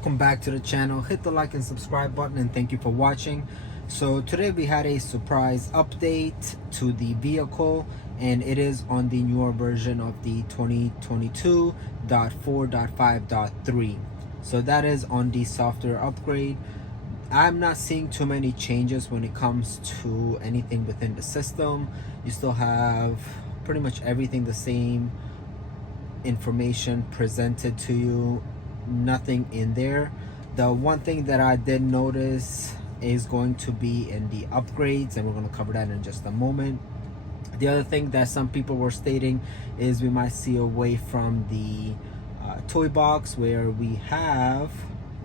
welcome back to the channel. Hit the like and subscribe button, and thank you for watching. So today we had a surprise update to the vehicle, and it is on the newer version of the 2022.4.5.3. so that is on the software upgrade. I'm not seeing too many changes when it comes to anything within the system. You still have pretty much everything the same, information presented to you, nothing in there. The one thing that I did notice is going to be in the upgrades, and we're going to cover that in just a moment. The other thing that some people were stating is we might see away from the toy box, where we have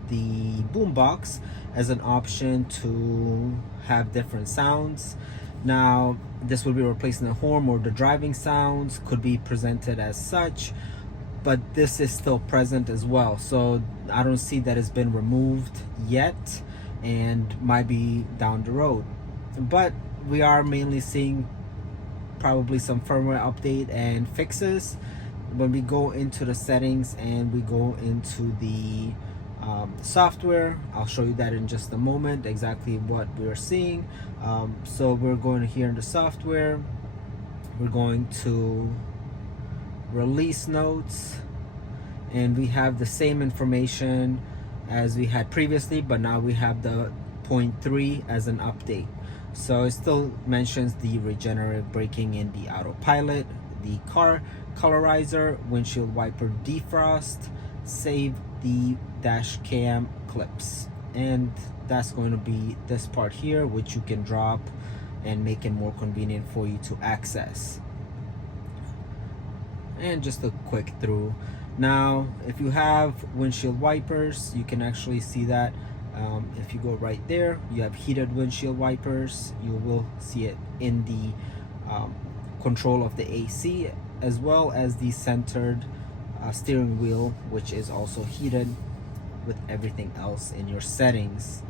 the boom box as an option to have different sounds. Now this will be replacing the horn, or the driving sounds could be presented as such, but this is still present as well. So I don't see that it's been removed yet, and might be down the road. But we are mainly seeing probably some firmware update and fixes. When we go into the settings and we go into the software, I'll show you that in just a moment, exactly what we're seeing. So we're going here in the software, we're going to release notes, and we have the same information as we had previously, but now we have the 0.3 as an update. So it still mentions the regenerative braking in the autopilot, the car colorizer, windshield wiper defrost, save the dash cam clips, and that's going to be this part here, which you can drop and make it more convenient for you to access. And just a quick through. Now if you have windshield wipers, you can actually see that. If you go right there, you have heated windshield wipers. You will see it in the control of the AC, as well as the centered steering wheel, which is also heated, with everything else in your settings.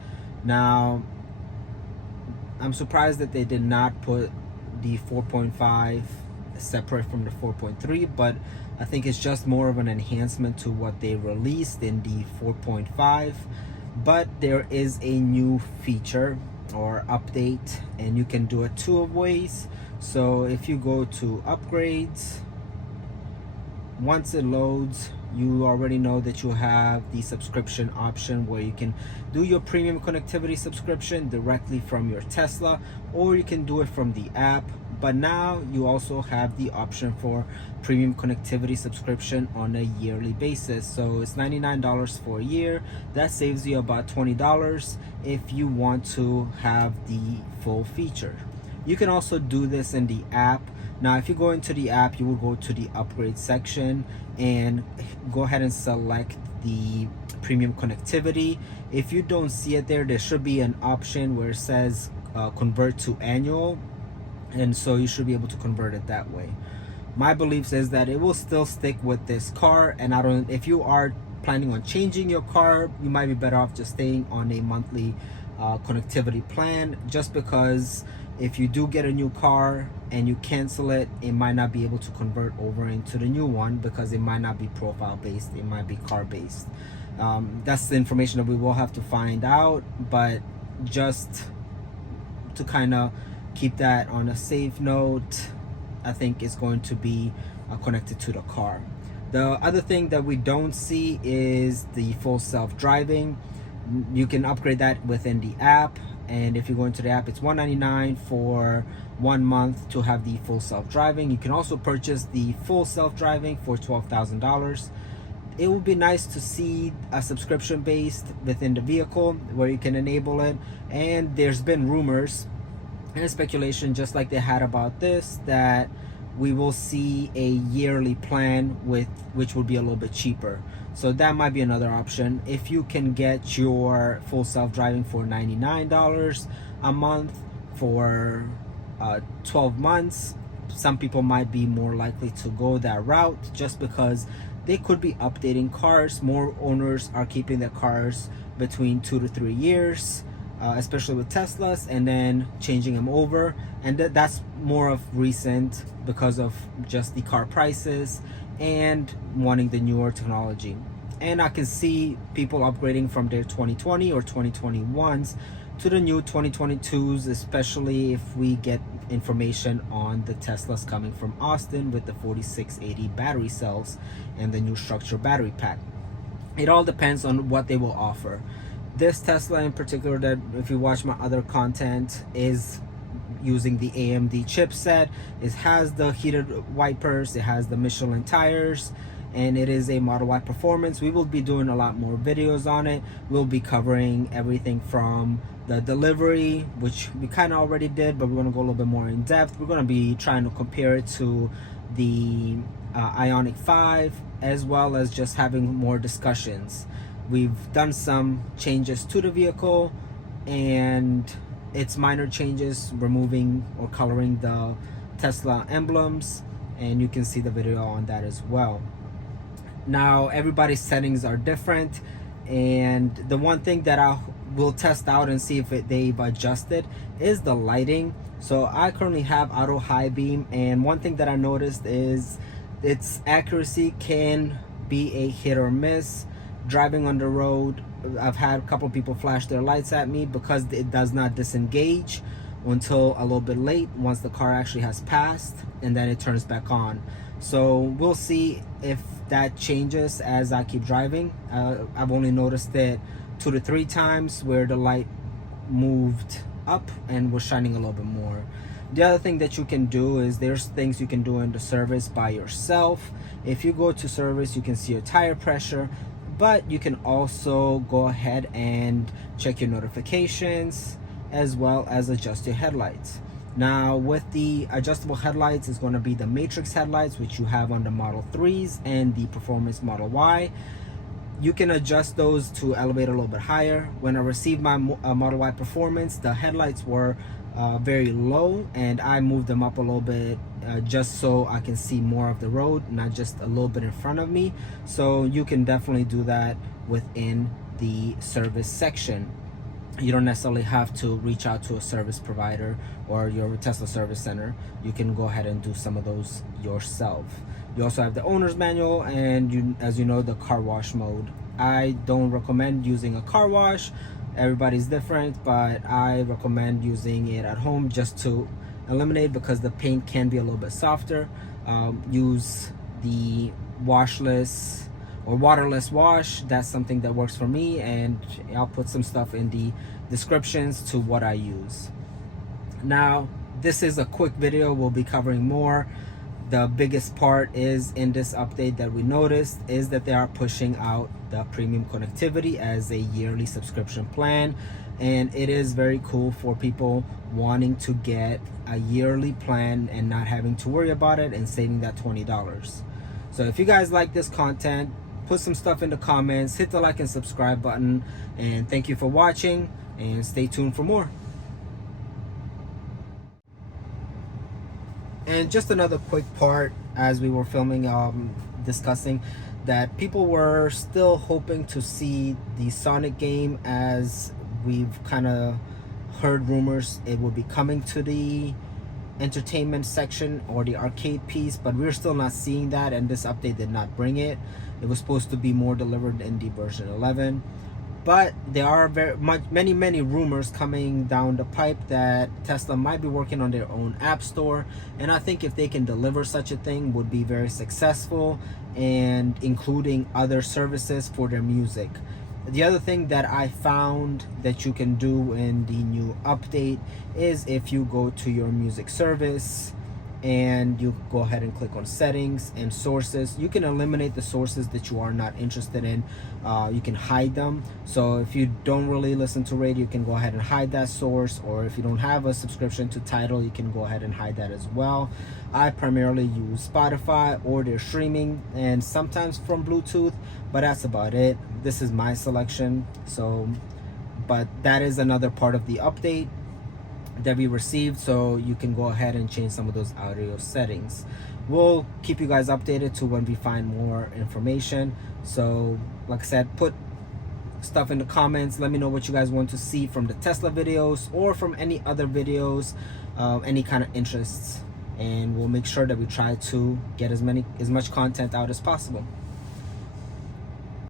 Now I'm surprised that they did not put the 4.5 separate from the 4.3, but I think it's just more of an enhancement to what they released in the 4.5. But there is a new feature or update, and you can do it two ways. So if you go to upgrades, once it loads, you already know that you have the subscription option, where you can do your premium connectivity subscription directly from your Tesla, or you can do it from the app. But now you also have the option for premium connectivity subscription on a yearly basis. So it's $99 for a year. That saves you about $20 if you want to have the full feature. You can also do this in the app. Now if you go into the app, you will go to the upgrade section and go ahead and select the premium connectivity. If you don't see it there should be an option where it says convert to annual, and so you should be able to convert it that way. My belief is that it will still stick with this car, and if you are planning on changing your car, you might be better off just staying on a monthly connectivity plan, just because if you do get a new car and you cancel it, it might not be able to convert over into the new one, because it might not be profile based, it might be car based. That's the information that we will have to find out, but just to kind of keep that on a safe note, I think it's going to be connected to the car. The other thing that we don't see is the full self-driving. You can upgrade that within the app, and if you go into the app, it's $199 for 1 month to have the full self-driving. You can also purchase the full self-driving for $12,000. It would be nice to see a subscription based within the vehicle where you can enable it. And there's been rumors and speculation, just like they had about this, that we will see a yearly plan which will be a little bit cheaper. So that might be another option. If you can get your full self-driving for $99 a month for 12 months, some people might be more likely to go that route, just because they could be updating cars. More owners are keeping their cars between 2 to 3 years, especially with Teslas, and then changing them over. And that's more of recent, because of just the car prices and wanting the newer technology. and I can see people upgrading from their 2020 or 2021s to the new 2022s, especially if we get information on the Teslas coming from Austin with the 4680 battery cells and the new structure battery pack. It all depends on what they will offer. This Tesla in particular, that if you watch my other content, is using the AMD chipset. It has the heated wipers, it has the Michelin tires, and it is a Model Y performance. We will be doing a lot more videos on it. We'll be covering everything from the delivery, which we kind of already did, but we're going to go a little bit more in depth. We're going to be trying to compare it to the Ioniq 5, as well as just having more discussions. We've done some changes to the vehicle, and it's minor changes, removing or coloring the Tesla emblems, and you can see the video on that as well. Now everybody's settings are different, and the one thing that I will test out and see if they've adjusted is the lighting. So I currently have auto high beam, and one thing that I noticed is its accuracy can be a hit or miss. Driving on the road, I've had a couple people flash their lights at me because it does not disengage until a little bit late, once the car actually has passed, and then it turns back on. So we'll see if that changes as I keep driving. I've only noticed it 2 to 3 times where the light moved up and was shining a little bit more. The other thing that you can do is there's things you can do in the service by yourself. If you go to service, you can see your tire pressure, but you can also go ahead and check your notifications as well as adjust your headlights. Now with the adjustable headlights, is going to be the Matrix headlights, which you have on the Model 3s and the Performance Model Y. You can adjust those to elevate a little bit higher. When I received my Model Y Performance, the headlights were very low, and I moved them up a little bit just so I can see more of the road, not just a little bit in front of me. So you can definitely do that within the service section. You don't necessarily have to reach out to a service provider or your Tesla service center. You can go ahead and do some of those yourself. You also have the owner's manual, and as you know, the car wash mode. I don't recommend using a car wash. Everybody's different, but I recommend using it at home just to eliminate, because the paint can be a little bit softer. Use the washless or waterless wash. That's something that works for me, and I'll put some stuff in the descriptions to what I use. Now, this is a quick video. We'll be covering more. The biggest part is in this update that we noticed is that they are pushing out the premium connectivity as a yearly subscription plan, and it is very cool for people wanting to get a yearly plan and not having to worry about it and saving that $20. So if you guys like this content, put some stuff in the comments, hit the like and subscribe button, and thank you for watching, and stay tuned for more. And just another quick part, as we were filming, discussing that people were still hoping to see the Sonic game, as we've kind of heard rumors it will be coming to the entertainment section or the arcade piece, but we're still not seeing that, and this update did not bring it. It was supposed to be more delivered in the version 11, but there are many rumors coming down the pipe that Tesla might be working on their own app store, and I think if they can deliver such a thing, would be very successful, and including other services for their music. The other thing that I found that you can do in the new update is if you go to your music service and you go ahead and click on settings and sources, you can eliminate the sources that you are not interested in. You can hide them. So if you don't really listen to radio, you can go ahead and hide that source, or if you don't have a subscription to Tidal, you can go ahead and hide that as well. I primarily use Spotify or their streaming, and sometimes from Bluetooth, but that's about it. This is my selection. So, but that is another part of the update that we received, so you can go ahead and change some of those audio settings. We'll keep you guys updated to when we find more information. So like I said, put stuff in the comments. Let me know what you guys want to see from the Tesla videos or from any other videos, any kind of interests, and we'll make sure that we try to get as much content out as possible.